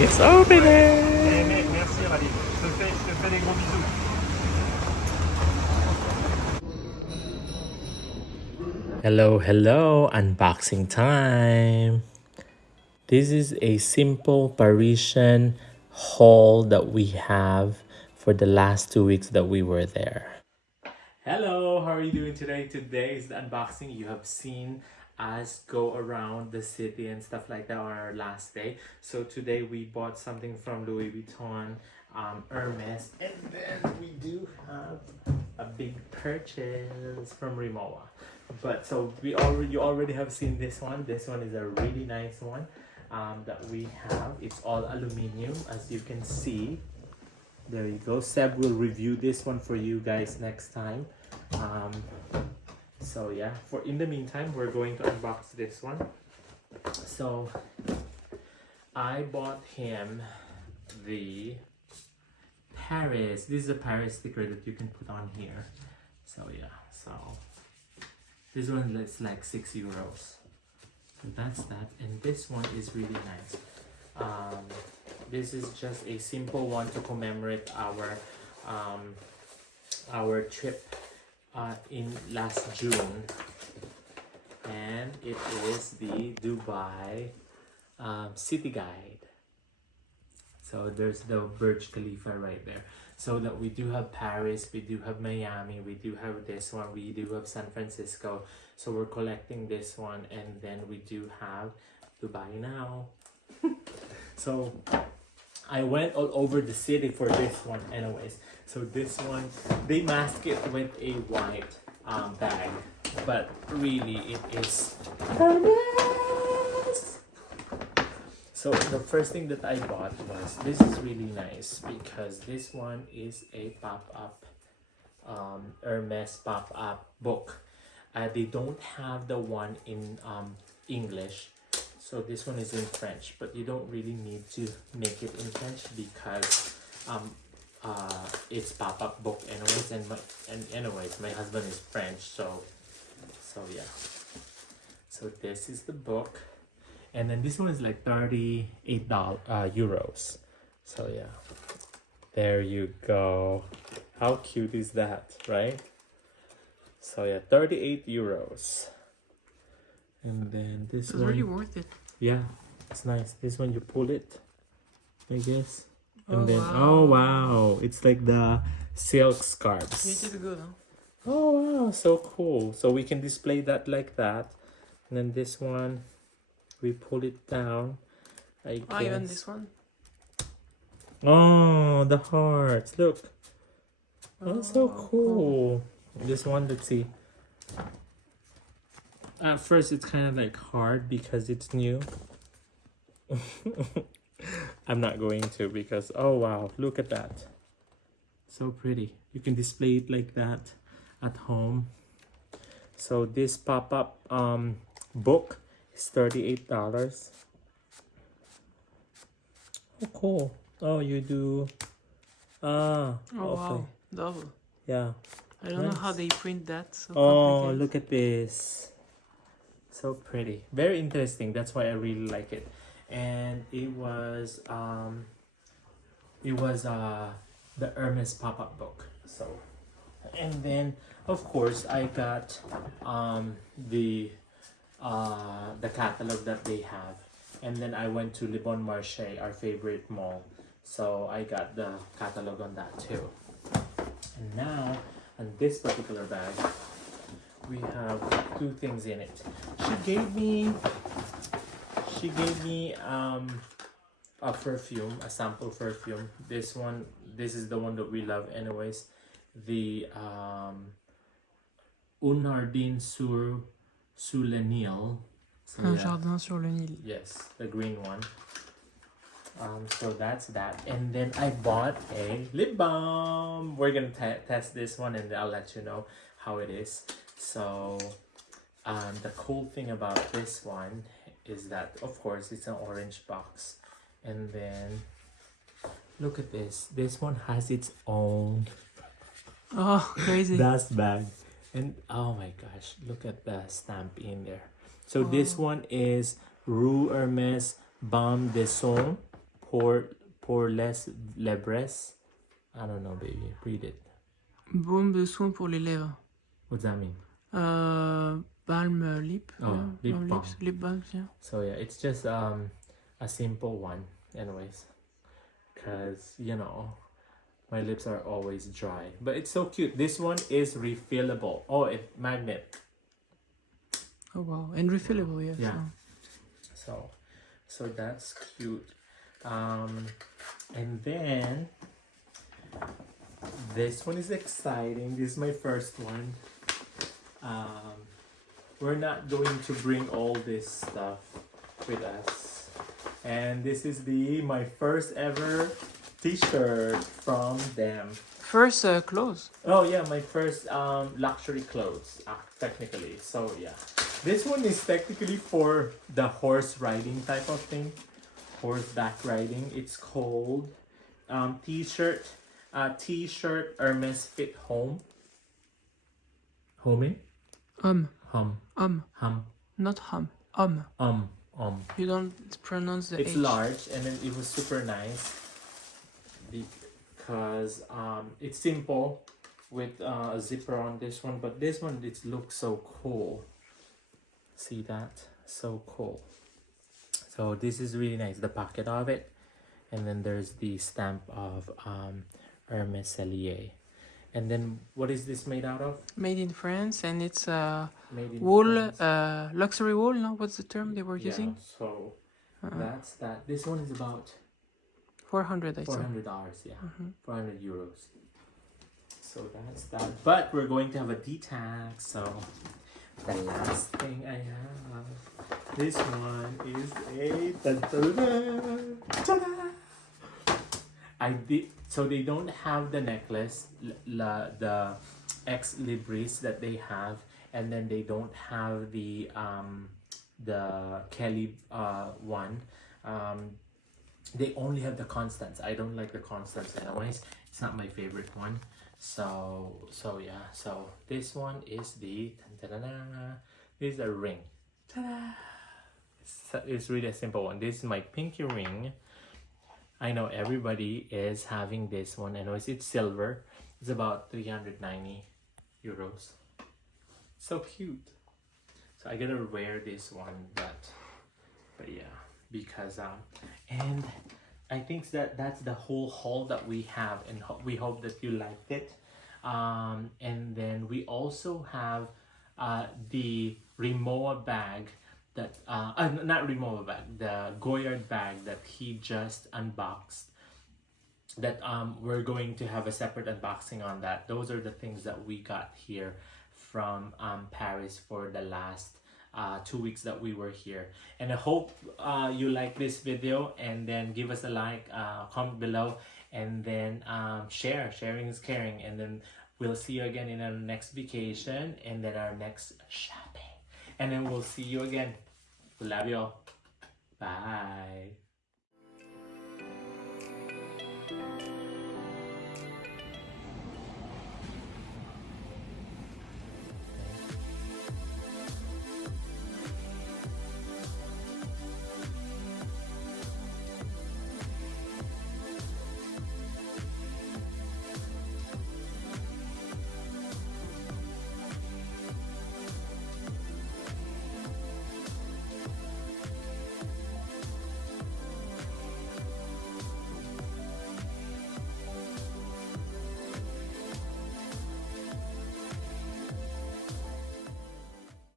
It's opening! Merci Rally. Je te fais des gros bisous. Hello, hello, unboxing time. This is a simple Parisian haul that we have for the last 2 weeks that we were there. Hello, how are you doing today? Today is the unboxing. You have seen us go around the city and stuff like that on our last day. So today we bought something from Louis Vuitton, Hermes, and then we do have a big purchase from Rimowa. But so you already have seen this one. This one is a really nice one that we have. It's all aluminum, as you can see. There you go. Seb will review this one for you guys next time. So yeah, for in the meantime, we're going to unbox this one. So I bought him the Paris. This is a Paris sticker that you can put on here. So yeah, so this one is like €6. So that's that, and this one is really nice. This is just a simple one to commemorate our trip in last June, and it is the Dubai city guide. So there's the Burj Khalifa right there. So that we do have Paris, we do have Miami, we do have this one, we do have San Francisco. So we're collecting this one, and then we do have Dubai now. So I went all over the city for this one anyways. So this one, they mask it with a white bag, but really it is Hermes. So the first thing that I bought was, this is really nice because this one is a pop-up Hermes pop-up book. They don't have the one in English. So this one is in French, but you don't really need to make it in French because it's pop-up book anyways, and anyways my husband is French, so yeah. So this is the book, and then this one is like €38. So yeah, there you go. How cute is that, right? So yeah, €38. And then this one, really worth it. Yeah, it's nice. This one you pull it, I guess. And Oh, then wow. oh wow, it's like the silk scarves. Beautiful, huh? Oh wow, so cool. So we can display that like that. And then this one, we pull it down, I guess. Oh, even this one. Oh, the hearts, look. Oh, so Oh, cool. This one, let's see. At first it's kind of like hard because it's new. I'm not going to because oh wow, look at that. So pretty. You can display it like that at home. So this pop-up book is $38. Oh cool. Oh, you do Oh, okay. wow. Double. Yeah. I don't know Nice. how they print that. So Oh, complicated. look at this. So pretty. Very interesting. That's why I really like it. And it was the Hermes pop-up book. So, and then of course I got the catalog that they have. And then I went to Le Bon Marché, our favorite mall. So I got the catalog on that too. And now on this particular bag, we have two things in it. She gave me a perfume, a sample perfume. This is the one that we love anyways. The Un Jardin sur le Nil. So, Un yeah. jardin sur le Nil. Yes, the green one. So that's that. And then I bought a lip balm. We're gonna test this one, and I'll let you know how it is. So the cool thing about this one is that of course it's an orange box, and then look at this. This one has its own Oh, crazy. dust bag, and oh my gosh, look at the stamp in there. So this one is Rue Hermes Baume de Son. pour les lèvres. I don't know, baby. Read it. Baume de soin pour les lèvres. What's that mean? Balm lip. Oh, yeah, lip balm balm. lips, lip balms, yeah. So yeah, it's just a simple one, anyways, because you know my lips are always dry. But it's so cute. This one is refillable. Oh, it magnet. Oh wow, and refillable, yes. Yeah. So that's cute. And then this one is exciting. This is my first one. We're not going to bring all this stuff with us, and this is my first ever t-shirt from them. First clothes. Oh yeah, my first luxury clothes, technically. So yeah, this one is technically for the horse riding type of thing, horseback riding. It's called t-shirt Hermes Fit Home. Homie? Hum. Hum. Not hum. You don't pronounce the It's H. large, and then it was super nice because it's simple with a zipper on this one, but this one it looks so cool. See that? So cool. So this is really nice, the pocket of it, and then there's the stamp of Hermes Cellier. And then what is this made out of? Made in France, and it's Made in wool, France. luxury wool. No, what's the term they were using? So that's that. This one is about 400, I saw. $400. Yeah, 400 euros. So that's that. But we're going to have a D-tag. So the last thing I have, this one is a ta-da! I did. So they don't have the necklace, the ex libris that they have, and then they don't have the Kelly one. They only have the Constance. I don't like the Constance anyways. It's not my favorite one. So yeah. So this one is the this is a ring. Ta-da! It's really a simple one. This is my pinky ring. I know everybody is having this one. Anyways, it's silver. It's about 390 euros. So cute. So I gotta wear this one, but yeah, because and I think that's the whole haul that we have, and we hope that you liked it. And then we also have the Rimowa bag that not Rimowa bag, the Goyard bag that he just unboxed, that we're going to have a separate unboxing on that. Those are the things that we got here from Paris for the last 2 weeks that we were here. And I hope you like this video, and then give us a like, comment below, and then sharing is caring. And then we'll see you again in our next vacation, and then our next shopping, and then we'll see you again. Love you all. Bye.